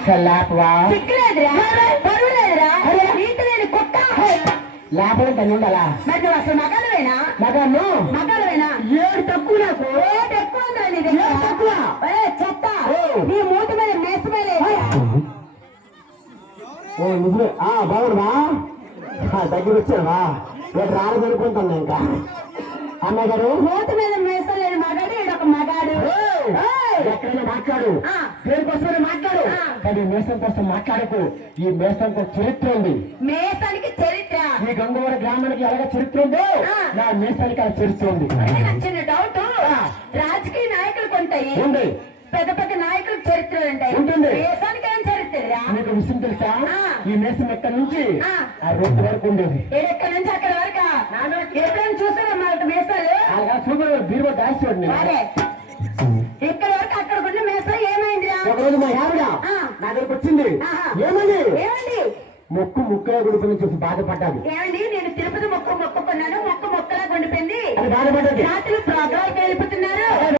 అసలు లేపవా సిగ్గులేదురా పొరువులేదురా నీతి లేని కుక్క లేపడం తను ఉండాలా మరి నువ్వు అసలు మగాళ్ళవేనా మగాను మగాళ్ళవేనా ఏడు తక్కువ నాకు ఏది ఎక్కువ ఉందా నీ దగ్గర? ఏడు తక్కువ. చెత్త నీ మూతి మీద మేస మీద ఓ నిజమే బాగున్నా దగ్గర వచ్చావా రేపు రాలేదు అనుకుంటాను ఇంకా అమ్మాయి గారు మూతి మీద మేసలేని మగాడు ఈడొక మగాడు ఎక్కడైనా మాట్లాడు దేనికోసమైనా మాట్లాడు కానీ మేసం కోసం మాట్లాడకు ఈ మేసానికి ఒక చరిత్ర ఉంది మేసానికి చరిత్ర ఈ గంగవరం గ్రామానికి ఎలాగ చరిత్ర ఉందో నా మేసానికి ఆ చరిత్ర ఉంది నాకు చిన్న డౌట్ రాజకీయ నాయకులకు ఉంటాయి ఉంది పెద్ద పెద్ద నాయకులకు చరిత్రలు ఉంటాయి ఉంటుంది. మేసానికి ఏం చరిత్ర మీకు విషయం తెలుసా ఈ మేసం ఎక్కడి నుంచి ఆ రోడ్డు వరకు ఉండేది ఎక్కడి నుంచి అక్కడ వరకు ఎప్పుడైనా చూసారా మన మేసాలు అలాగా సూపర్ బీరువా దాచేవాడు నేను అదే ఇక్కడ వరకు అక్కడ ఉన్న మేసాలు ఏమైందిరా ఒకరోజు మా ఆవిడ నా దగ్గరకు వచ్చింది ఏమని ఏమండి మొక్కు ముక్కలా గుడిపోయి చూసి బాధపడ్డాది ఏమండి నేను తిరుపతి మొక్కుకున్నాను మొక్కలా కొండిపోయింది అది బాధపడ్డది రాత్రి ప్రోగ్రాం వెళ్ళిపోతే